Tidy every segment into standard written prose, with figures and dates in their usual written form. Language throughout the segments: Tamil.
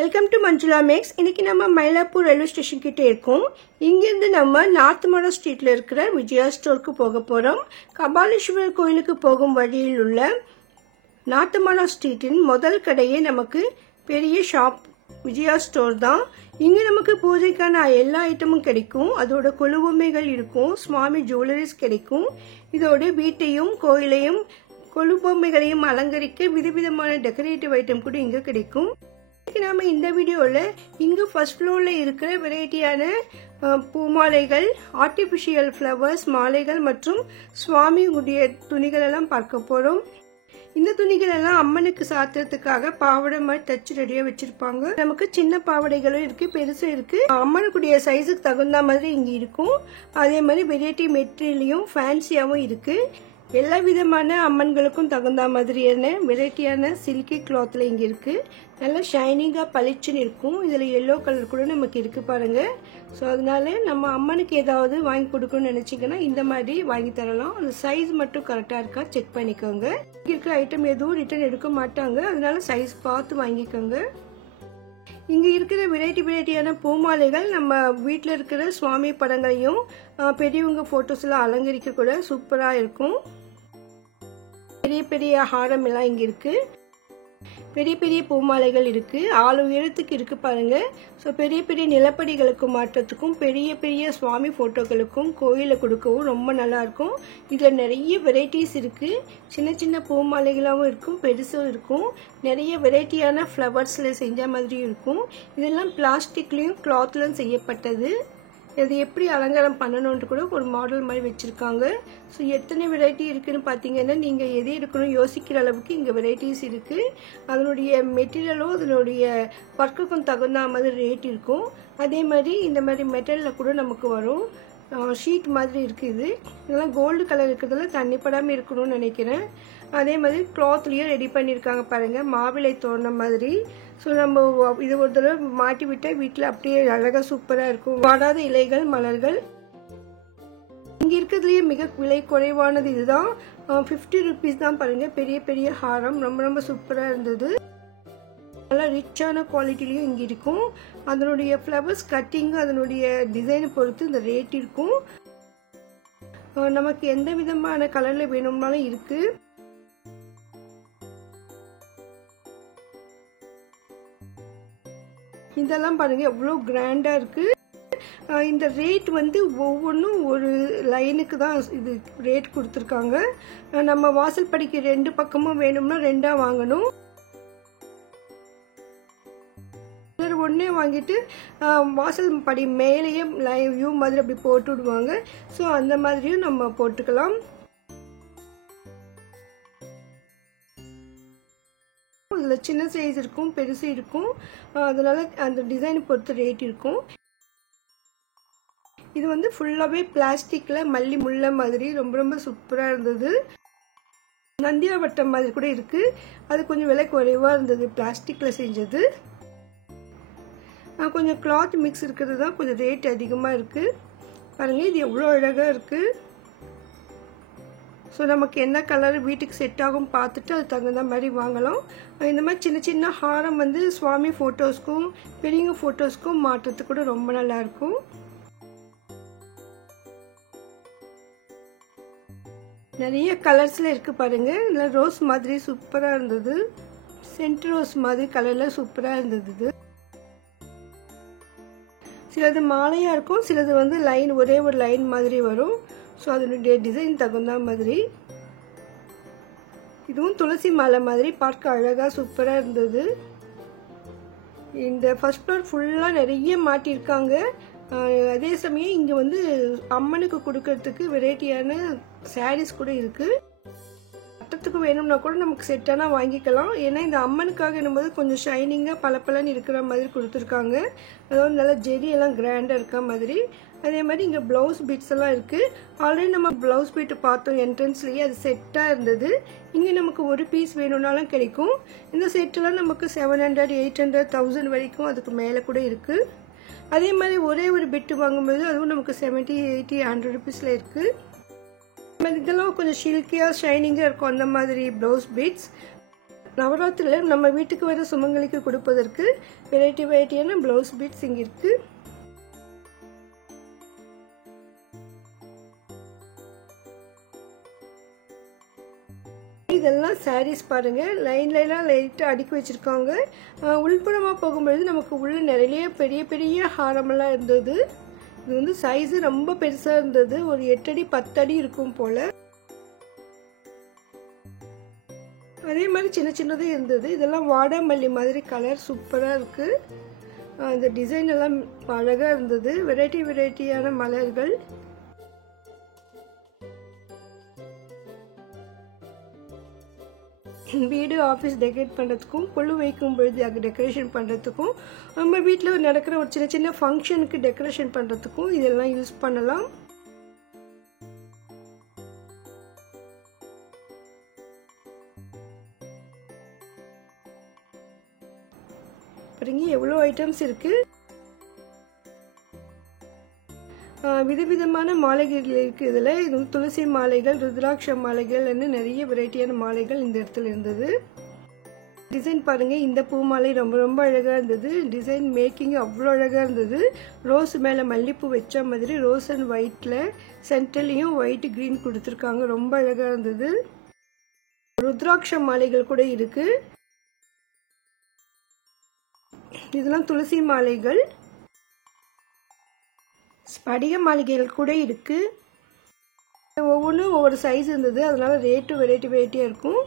Welcome to Manjula maths. இன்னைக்கு நம்ம மயிலாப்பூர் ரயில்வே ஸ்டேஷன் கிட்டே இருக்கோம். இங்கிருந்து நம்ம நார்த் மாடா ஸ்ட்ரீட்ல இருக்கிற விஜயா ஸ்டோருக்கு போக போறோம். கபாலீஸ்வரர் கோயிலுக்கு போகும் வழியில் உள்ள நார்த் மாடா ஸ்ட்ரீட்டின் முதல் கடையே நமக்கு பெரிய ஷாப் விஜயா ஸ்டோர் தான். இங்க நமக்கு பூஜைக்கான எல்லா ஐட்டமும் கிடைக்கும். அதோட கொலுபொம்மைகள் இருக்கும், சுவாமி ஜுவல்லரிஸ் கிடைக்கும். இதோட வீட்டையும் கோயிலையும் கொலுபொம்மைகளையும் அலங்கரிக்க விதவிதமான டெக்கரேட்டிவ் ஐட்டம் கூட இங்க கிடைக்கும். நாம இந்த வீடியோல இங்க ஃபர்ஸ்ட் ஃப்ளோர்ல இருக்கிற வெரைட்டியான பூமாலைகள், ஆர்டிபிஷியல் ஃப்ளவர்ஸ் மாலைகள் மற்றும் சுவாமி உடைய துணிகள் எல்லாம் பார்க்க போறோம். இந்த துணிகள் எல்லாம் அம்மனுக்கு சாத்துறதுக்காக பாவடை மாதிரி தச்சு ரெடியா வச்சிருப்பாங்க. நமக்கு சின்ன பாவடைகளும் இருக்கு, பெருசும் இருக்கு. அம்மனுக்குடைய சைஸுக்கு தகுந்த மாதிரி இங்க இருக்கும். அதே மாதிரி வெரைட்டி மெட்டீரியலையும் ஃபேன்சியாவும் இருக்கு. எல்லா விதமான அம்மன்களுக்கும் தகுந்த மாதிரியான வெரைட்டியான சில்கி கிளாத்ல இங்க இருக்கு. நல்லா ஷைனிங்கா பளிச்சுன்னு இருக்கும். இதுல எல்லோ கலர் கூட நமக்கு இருக்கு பாருங்க. ஸோ அதனால நம்ம அம்மனுக்கு ஏதாவது வாங்கி கொடுக்கணும்னு நினைச்சீங்கன்னா இந்த மாதிரி வாங்கி தரலாம். அந்த சைஸ் மட்டும் கரெக்டா இருக்கா செக் பண்ணிக்கோங்க. இங்க இருக்கிற ஐட்டம் எதுவும் ரிட்டர்ன் எடுக்க மாட்டாங்க, அதனால சைஸ் பார்த்து வாங்கிக்கோங்க. இங்க இருக்கிற வெரைட்டியான பூமாலைகள் நம்ம வீட்டில் இருக்கிற சுவாமி படங்களையும் பெரியவங்க போட்டோஸ் எல்லாம் அலங்கரிக்க கூட சூப்பரா இருக்கும். பெரிய ஹாரம் எல்லாம் இங்க இருக்கு. பெரிய பூமாலைகள் இருக்கு. 6 உயரத்துக்கு இருக்கு பாருங்க. ஸோ பெரிய நிலப்படிகளுக்கு மாற்றத்துக்கும் பெரிய சுவாமி போட்டோக்களுக்கும் கோயில கொடுக்கவும் ரொம்ப நல்லா இருக்கும். இதுல நிறைய வெரைட்டிஸ் இருக்கு. சின்ன பூமாலைகளாகவும் இருக்கும், பெருசும் இருக்கும். நிறைய வெரைட்டியான ஃப்ளவர்ஸ்ல செஞ்ச மாதிரி இருக்கும். இதெல்லாம் பிளாஸ்டிக்லயும் கிளாத்லயும் செய்யப்பட்டது. இது எப்படி அலங்காரம் பண்ணணும்னு கூட ஒரு மாடல் மாதிரி வச்சிருக்காங்க. ஸோ எத்தனை வெரைட்டி இருக்குன்னு பார்த்தீங்கன்னா நீங்க எது எடுக்கணும் யோசிக்கிற அளவுக்கு இங்க வெரைட்டிஸ் இருக்கு. அதனுடைய மெட்டீரியலும் அதனுடைய ஒர்க்குக்கும் தகுந்த மாதிரி ரேட் இருக்கும். அதே மாதிரி இந்த மாதிரி மெட்டல்ல கூட நமக்கு வரும். ஷீட் மாதிரி இருக்கு. இதெல்லாம் கோல்டு கலர் இருக்கிறதுல தண்ணி படாம இருக்கணும்னு நினைக்கிறேன். அதே மாதிரி கிளாத்லயும் ரெடி பண்ணிருக்காங்க பாருங்க, மாவிலை தோரண மாதிரி. ஸோ நம்ம இது ஒரு தடவை மாட்டி விட்டா வீட்டில் அப்படியே அழகா சூப்பரா இருக்கும். வாடாத இலைகள், மலர்கள். இங்க இருக்கிறதுலயே மிக விலை குறைவானது இதுதான். 50 ருபீஸ் தான் பாருங்க. பெரிய ஹாரம் ரொம்ப சூப்பரா இருந்தது. நல்லா ரிச்சான குவாலிட்டிலையும் இங்க இருக்கும். அதனுடைய ஃப்ளவர்ஸ் கட்டிங், அதனுடைய டிசைனை பொறுத்து இந்த ரேட் இருக்கும். நமக்கு எந்த விதமான கலர்ல வேணும்னாலும் இருக்கு. இதெல்லாம் பாருங்க எவ்வளவு கிராண்டா இருக்கு. இந்த ரேட் வந்து ஒவ்வொன்றும் ஒரு லைனுக்கு தான் இது ரேட் கொடுத்துருக்காங்க. நம்ம வாசல் படிக்கு 2 பக்கமும் வேணும்னா 2ஆ வாங்கணும். ஒன்னே வாங்கிட்டு வாசல் படி மேலேயே வியூ மாதிரி அப்படி போட்டு விடுவாங்க. ஸோ அந்த மாதிரியும் நம்ம போட்டுக்கலாம். இதுல சின்ன சைஸ் இருக்கும், பெருசு இருக்கும். அதனால அந்த டிசைன் பொறுத்து ரேட் இருக்கும். இது வந்து ஃபுல்லாவே பிளாஸ்டிக்ல மல்லி முள்ள மாதிரி ரொம்ப சூப்பரா இருந்தது. நந்தியா வட்டம் மாதிரி கூட இருக்கு. அது கொஞ்சம் விலை குறைவா இருந்தது, பிளாஸ்டிக்ல செஞ்சது. கொஞ்சம் கிளாத் மிக்ஸ் இருக்கிறது தான் கொஞ்சம் ரேட் அதிகமா இருக்கு. பாருங்க இது எவ்வளோ அழகா இருக்கு. ஸோ நமக்கு என்ன கலர் வீட்டுக்கு செட் ஆகும் பார்த்துட்டு அது தகுந்த மாதிரி வாங்கலாம். இந்த மாதிரி சின்ன ஹாரம் வந்து சுவாமி போட்டோஸ்க்கும் பெரியவங்க போட்டோஸ்க்கும் மாற்றத்துக்கு கூட ரொம்ப நல்லா இருக்கும். நிறைய கலர்ஸ்ல இருக்கு பாருங்க. இதுல ரோஸ் மாதிரி சூப்பரா இருந்தது. சென்ட் ரோஸ் மாதிரி கலர்ல சூப்பரா இருந்தது. சிலது மாலையா இருக்கும், சிலது வந்து லைன் ஒரே ஒரு லைன் மாதிரி வரும். ஸோ அதனுடைய டிசைன் தகுந்த மாதிரி. இதுவும் துளசி மாலை மாதிரி பார்க்க அழகா சூப்பரா இருந்தது. இந்த ஃபர்ஸ்ட் ஃப்ளோர் ஃபுல்லா நிறைய மாட்டிருக்காங்க. அதே சமயம் இங்க வந்து அம்மனுக்கு கொடுக்கறதுக்கு வெரைட்டியான சாரீஸ் கூட இருக்கு. பட்டத்துக்கு வேணும்னா கூட நமக்கு செட்டானா வாங்கிக்கலாம். ஏன்னா இந்த அம்மனுக்காக என்னும்போது கொஞ்சம் ஷைனிங்கா பளபளன்னு இருக்கிற மாதிரி கொடுத்துருக்காங்க. அதாவது நல்லா ஜெரி எல்லாம் கிராண்டா இருக்க மாதிரி. அதே மாதிரி இங்க பிளவுஸ் பீட்ஸ் எல்லாம் இருக்கு. ஆல்ரெடி நம்ம பிளவுஸ் பீட் பார்த்தோம் என்ட்ரன்ஸ்லயே, அது செட்டா இருந்தது. இங்க நமக்கு ஒரு பீஸ் வேணும்னாலும் கிடைக்கும். இந்த செட்டெல்லாம் நமக்கு 700, 800, 1000 வரைக்கும் அதுக்கு மேல கூட இருக்கு. அதே மாதிரி ஒரே ஒரு பிட்டு வாங்கும்போது அதுவும் நமக்கு 70, 80, 100 ருபீஸ்ல இருக்கு. இதெல்லாம் கொஞ்சம் ஷில்கியா ஷைனிங்கா இருக்கும் அந்த மாதிரி பிளவுஸ் பீட்ஸ். நவராத்திரியில் நம்ம வீட்டுக்கு வர சுமங்கலிக்கு கொடுப்பதற்கு வெரைட்டியான ப்ளவுஸ் பீட்ஸ் இங்கே இருக்குது. இதெல்லாம் சாரீஸ் பாருங்க, லைன்லாம் லைட்டாக அடுக்கி வச்சிருக்காங்க. உள்புறமாக போகும்பொழுது நமக்கு உள்ள நிறைய பெரிய ஹாரமெல்லாம் இருந்தது. இது வந்து சைஸு ரொம்ப பெருசாக இருந்தது, ஒரு 8 அடி 10 அடி இருக்கும் போல. அதே மாதிரி சின்னதும் இருந்தது. இதெல்லாம் வாடாமல்லி மாதிரி கலர் சூப்பராக இருக்குது. இந்த டிசைன் எல்லாம் அழகாக இருந்தது. வெரைட்டியான மலர்கள். வீடு ஆஃபீஸ் டெக்கரேட் பண்ணுறதுக்கும், கொள்ளு வைக்கும் பொழுது அது டெக்கரேஷன் பண்ணுறதுக்கும், நம்ம வீட்டில் நடக்கிற ஒரு சின்ன ஃபங்க்ஷனுக்கு டெக்கரேஷன் பண்ணுறதுக்கும் இதெல்லாம் யூஸ் பண்ணலாம். பாருங்க எவ்வளோ ஐட்டம்ஸ் இருக்குது. விதவிதமான மாலைகள் இருக்குது இதில். இது துளசி மாலைகள், ருத்ராட்ச மாலைகள், நிறைய வெரைட்டியான மாலைகள் இந்த இடத்துல இருந்தது. டிசைன் பாருங்கள், இந்த பூ மாலை ரொம்ப அழகாக இருந்தது. டிசைன் மேக்கிங் அவ்வளோ அழகாக இருந்தது. ரோஸ் மேலே மல்லிப்பூ வச்ச மாதிரி ரோஸ் அண்ட் ஒயிட்டில் சென்டர்லேயும் ஒயிட் க்ரீன் கொடுத்துருக்காங்க. ரொம்ப அழகாக இருந்தது. ருத்ராட்ச மாலைகள் கூட இருக்குது. இதெல்லாம் துளசி மாலைகள். ஸ்படிக மாளிகைகள் கூட இருக்கு. ஒவ்வொன்றும் ஒவ்வொரு சைஸ் இருந்தது, அதனால ரேட்டும் வெரைட்டியாக இருக்கும்.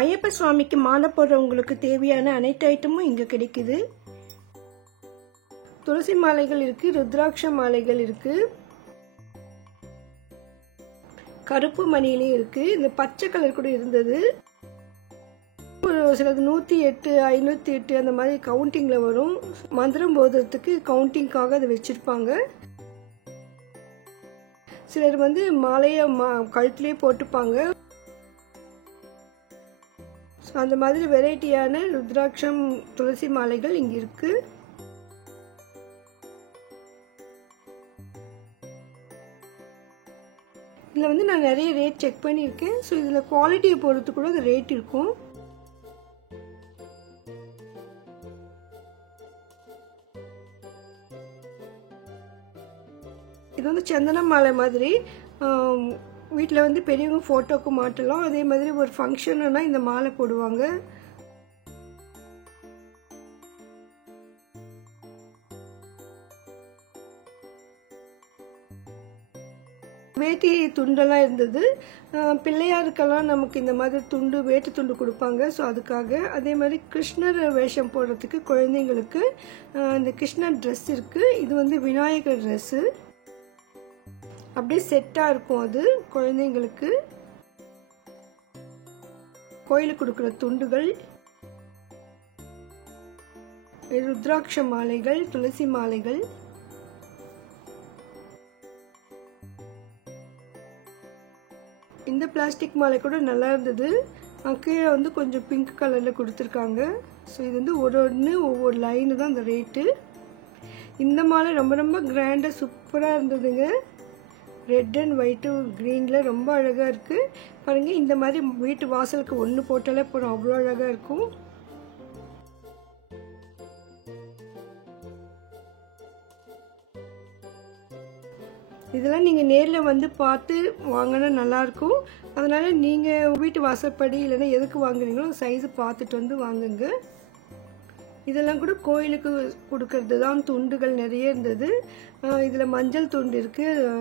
ஐயப்ப சுவாமிக்கு மாலை போடுறவங்களுக்கு தேவையான அனைத்து ஐட்டமும் இங்கே கிடைக்குது. துளசி மாலைகள் இருக்கு, ருத்ராட்ச மாலைகள் இருக்கு, கருப்பு மணிலையும் இருக்கு. இந்த பச்சை கலர் கூட இருந்தது. ஒரு சிலது 108, 508 அந்த மாதிரி கவுண்டிங்கில் வரும். மந்திரம் போதுறதுக்கு கவுண்டிங்காக அதை வச்சிருப்பாங்க. சிலர் வந்து மாலையை கழுத்துலேயே போட்டுப்பாங்க. அந்த மாதிரி வெரைட்டியான ருத்ராட்சம் துளசி மாலைகள் இங்கே இருக்கு. இதில் வந்து நான் நிறைய ரேட் செக் பண்ணியிருக்கேன். ஸோ இதில் குவாலிட்டியை பொறுத்து கூட அது ரேட் இருக்கும். இது வந்து சந்தன மாலை மாதிரி வீட்டில் வந்து பெரியவங்க ஃபோட்டோக்கு மாட்டலாம். அதே மாதிரி ஒரு ஃபங்க்ஷன்னா இந்த மாலை போடுவாங்க. வேட்டி துண்டெல்லாம் இருந்தது. பிள்ளையாருக்கெல்லாம் நமக்கு இந்த மாதிரி துண்டு, வேட்டு துண்டு கொடுப்பாங்க. ஸோ அதுக்காக. அதே மாதிரி கிருஷ்ணர் வேஷம் போடுறதுக்கு குழந்தைங்களுக்கு இந்த கிருஷ்ணர் ட்ரெஸ் இருக்குது. இது வந்து விநாயகர் ட்ரெஸ்ஸு. அப்படியே செட்டாக இருக்கும். அது குழந்தைங்களுக்கு கோயிலுக்கு கொடுக்குற துண்டுகள், ருத்ராட்ச மாலைகள், துளசி மாலைகள். இந்த பிளாஸ்டிக் மாலை கூட நல்லா இருந்தது. கீழே வந்து கொஞ்சம் பிங்க் கலரில் கொடுத்துருக்காங்க. ஸோ இது வந்து ஒவ்வொரு லைனு தான் அந்த ரேட்டு. இந்த மாலை ரொம்ப கிராண்டாக சூப்பராக இருந்ததுங்க. ரெட் அண்ட் ஒயிட்டு க்ரீனில் ரொம்ப அழகாக இருக்குது. பாருங்கள், இந்த மாதிரி வீட்டு வாசலுக்கு ஒன்று போட்டாலே போகிறோம், அவ்வளோ அழகாக இருக்கும். இதெல்லாம் நீங்கள் நேரில் வந்து பார்த்து வாங்கினா நல்லாயிருக்கும். அதனால் நீங்கள் வீட்டு வாசப்படி இல்லைன்னா எதுக்கு வாங்குறீங்களோ சைஸு பார்த்துட்டு வந்து வாங்குங்க. இதெல்லாம் கூட கோயிலுக்கு கொடுக்கறது தான். துண்டுகள் நிறைய இருந்தது. இதில் மஞ்சள் துண்டு இருக்குது,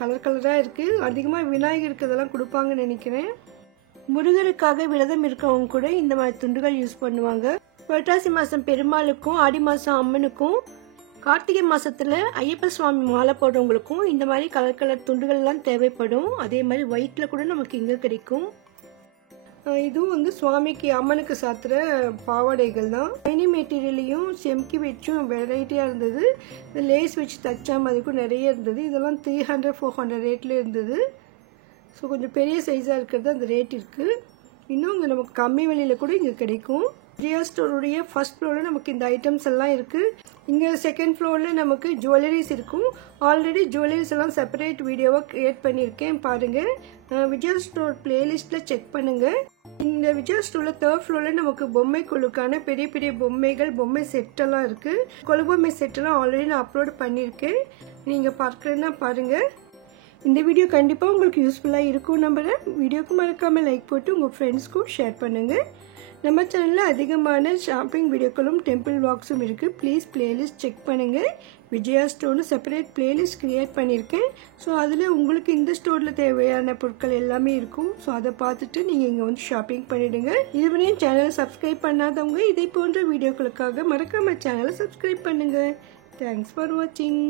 கலராக இருக்குது. அதிகமாக விநாயகருக்கு இதெல்லாம் கொடுப்பாங்கன்னு நினைக்கிறேன். முருகருக்காக விரதம் இருக்கவங்க கூட இந்த மாதிரி துண்டுகள் யூஸ் பண்ணுவாங்க. புரட்டாசி மாதம் பெருமாளுக்கும், ஆடி மாதம் அம்மனுக்கும், கார்த்திகை மாதத்தில் ஐயப்ப சுவாமி மாலை போடுறவங்களுக்கும் இந்த மாதிரி கலர் துண்டுகள்லாம் தேவைப்படும். அதே மாதிரி ஒயிட்டில் கூட நமக்கு இங்கே கிடைக்கும். இதுவும் வந்து சுவாமிக்கு அம்மனுக்கு சாத்துற பாவாடைகள் தான். லைனிங் மெட்டீரியலையும் செம்கி வச்சும் வெரைட்டியாக இருந்தது. லேஸ் வச்சு தச்சா மாதிரிக்கும் நிறைய இருந்தது. இதெல்லாம் 300, 400 ரேட்டில் இருந்தது. ஸோ கொஞ்சம் பெரிய சைஸாக இருக்கிறது அந்த ரேட் இருக்குது. இன்னும் இங்கே நமக்கு கம்மி விலையில் கூட இங்கே கிடைக்கும். விஜயா ஸ்டோருடைய ஃபர்ஸ்ட் ஃப்ளோரில் நமக்கு இந்த ஐட்டம்ஸ் எல்லாம் இருக்குது. இங்கே செகண்ட் ஃப்ளோரில் நமக்கு ஜுவல்லரிஸ் இருக்கும். ஆல்ரெடி ஜுவல்லரிஸ் எல்லாம் செப்பரேட் வீடியோவாக க்ரியேட் பண்ணியிருக்கேன், பாருங்கள். விஜயா ஸ்டோர் பிளேலிஸ்ட்டில் செக் பண்ணுங்கள். இந்த விஜயா ஸ்டோரில் 3rd ஃப்ளோரில் நமக்கு பொம்மை குழுக்கான பெரிய பெரிய பொம்மைகள் பொம்மை செட்டெல்லாம் இருக்குது. கொலுபொம்மை செட்டெல்லாம் ஆல்ரெடி நான் அப்லோட் பண்ணியிருக்கேன். நீங்கள் பார்க்குறதுன்னா பாருங்கள். இந்த வீடியோ கண்டிப்பாக உங்களுக்கு யூஸ்ஃபுல்லாக இருக்கும் நம்புகிறேன். வீடியோக்கு மறக்காமல் லைக் போட்டு உங்கள் ஃப்ரெண்ட்ஸ்க்கும் ஷேர் பண்ணுங்கள். நம்ம சேனலில் அதிகமான ஷாப்பிங் வீடியோக்களும் டெம்பிள் வாக்ஸும் இருக்குது. ப்ளீஸ் பிளேலிஸ்ட் செக் பண்ணுங்கள். விஜயா ஸ்டோர்னு செப்பரேட் பிளேலிஸ்ட் க்ரியேட் பண்ணியிருக்கேன். ஸோ அதில் உங்களுக்கு இந்த ஸ்டோரில் தேவையான பொருட்கள் எல்லாமே இருக்கும். ஸோ அதை பார்த்துட்டு நீங்கள் இங்கே வந்து ஷாப்பிங் பண்ணிவிடுங்க. இதுவரையும் சேனலை சப்ஸ்கிரைப் பண்ணாதவங்க இதை போன்ற வீடியோக்களுக்காக மறக்காமல் சேனலை சப்ஸ்கிரைப் பண்ணுங்கள். தேங்க்ஸ் ஃபார் வாட்சிங்.